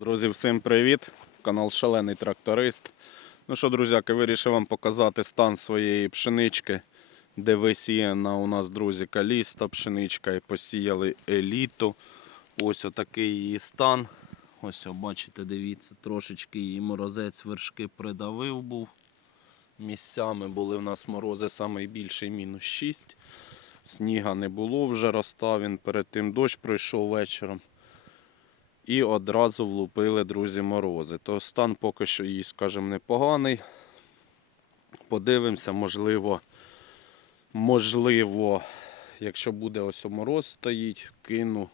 Друзі, всім привіт! Канал Шалений Тракторист. Ну що, друзяки, вирішив вам показати стан своєї пшенички, де висіяна у нас, друзі, каліста пшеничка і посіяли еліту. Ось отакий її стан. Ось, бачите, дивіться, трошечки її морозець вершки придавив був. Місцями були в нас морози найбільший мінус 6. Сніга не було, вже розстав він перед тим дощ пройшов вечором. І одразу влупили, друзі, морози. То стан поки що її, скажімо, непоганий. Подивимося, можливо, можливо, якщо буде ось мороз стоїть, кину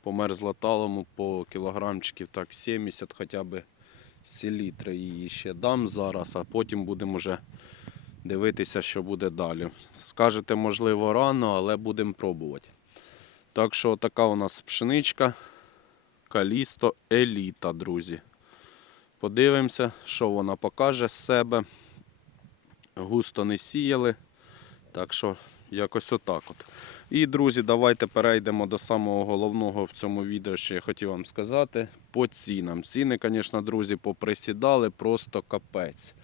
по мерзлоталому по кілограмчиків так 70 хоча б селітри її ще дам зараз, а потім будемо вже дивитися, що буде далі. Скажете, можливо, рано, але будемо пробувати. Так що така у нас пшеничка. Калісто Еліта, друзі. Подивимося, що вона покаже з себе. Густо не сіяли. Так що, якось отак от. І, друзі, давайте перейдемо до самого головного в цьому відео, що я хотів вам сказати. По цінам. Ціни, звісно, друзі, поприсідали просто капець.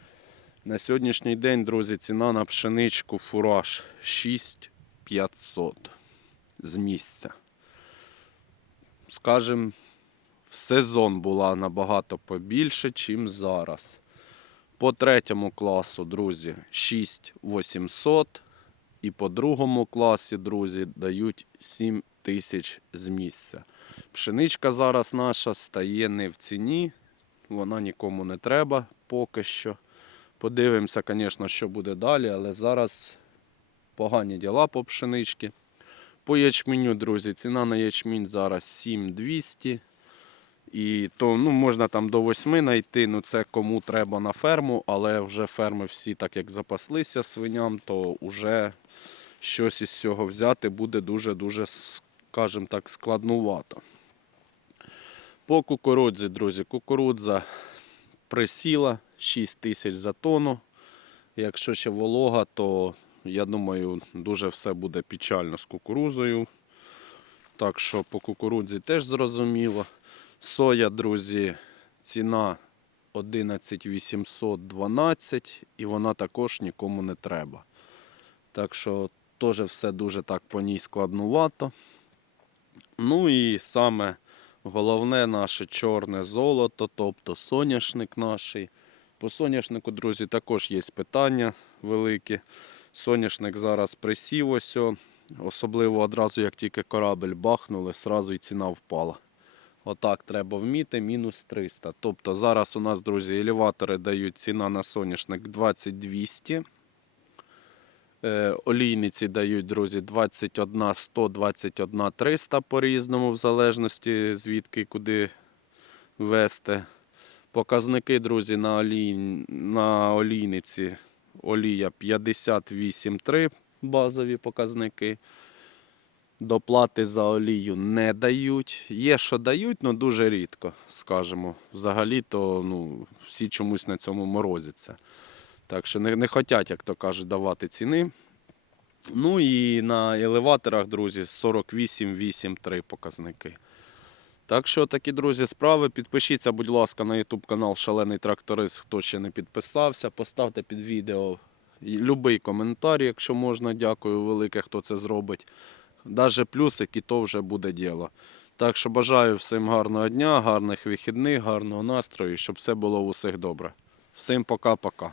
На сьогоднішній день, друзі, ціна на пшеничку фураж 6500 з місця. Скажем, в сезон була набагато побільше, чим зараз. По третьому класу, друзі, 6800. І по другому класі, друзі, дають 7 тисяч з місця. Пшеничка зараз наша стає не в ціні, вона нікому не треба поки що. Подивимося, звісно, що буде далі, але зараз погані діла по пшеничці. По ячменю, друзі, ціна на ячмінь зараз 7200. І то ну, можна там до 8 знайти, ну це кому треба на ферму, але вже ферми всі так як запаслися свиням, то вже щось із цього взяти буде дуже-дуже, скажімо так, складнувато. По кукурудзі, друзі, кукурудза присіла 6 тисяч за тонну. Якщо ще волога, то я думаю, дуже все буде печально з кукурузою. Так що по кукурудзі теж зрозуміло. Соя, друзі, ціна 11812 і вона також нікому не треба. Так що теж все дуже так по ній складнувато. Ну і саме головне наше чорне золото, тобто соняшник наш. По соняшнику, друзі, також є питання великі. Соняшник зараз присів ось, особливо одразу, як тільки корабель бахнули, сразу і ціна впала. Отак треба вміти, мінус 300. Тобто зараз у нас, друзі, елеватори дають ціна на соняшник 2200. Е, олійниці дають, друзі, 21 100, 21 300 по-різному, в залежності звідки і куди вести. Показники, друзі, на, олій... на олійниці олія 58,3 базові показники. Доплати за олію не дають. Є, що дають, але дуже рідко, скажімо. Взагалі, то ну, всі чомусь на цьому морозяться. Так що не, не хочуть, як то кажуть, давати ціни. Ну і на елеваторах, друзі, 48,8,3 показники. Так що такі, друзі, справи. Підпишіться, будь ласка, на YouTube канал Шалений Тракторист, хто ще не підписався. Поставте під відео будь-який коментар, якщо можна. Дякую велике, хто це зробить. Даже плюсик і то вже буде діло. Так що бажаю всім гарного дня, гарних вихідних, гарного настрою, щоб все було у всіх добре. Всім пока-пока.